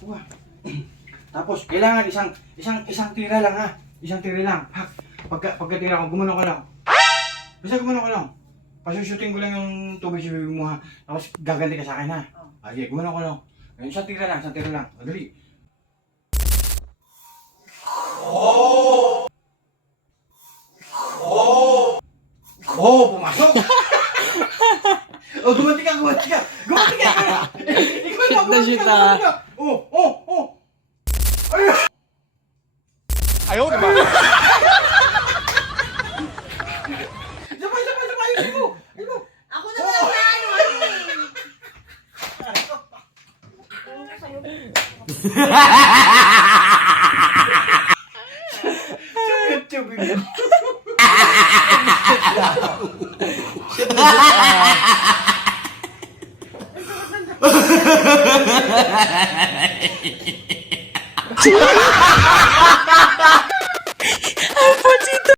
Uwa. Tapos, kailangan isang tira lang ha. Isang tira lang. Ha? Pagkatira ko, gumano ka lang. Basta gumano ka lang. Pasushooting ko lang yung tubig sa bibig mo ha. Tapos gaganti ka sa akin ha. Sige, gumano ka lang. Isang tira lang. Madali. Pumasok! Gumanti ka! Shit na shit ah. Ayaw naman! Sabay! Ayun mo! Ako naman ang ano eh. Chubig yan. Shit na shit ah.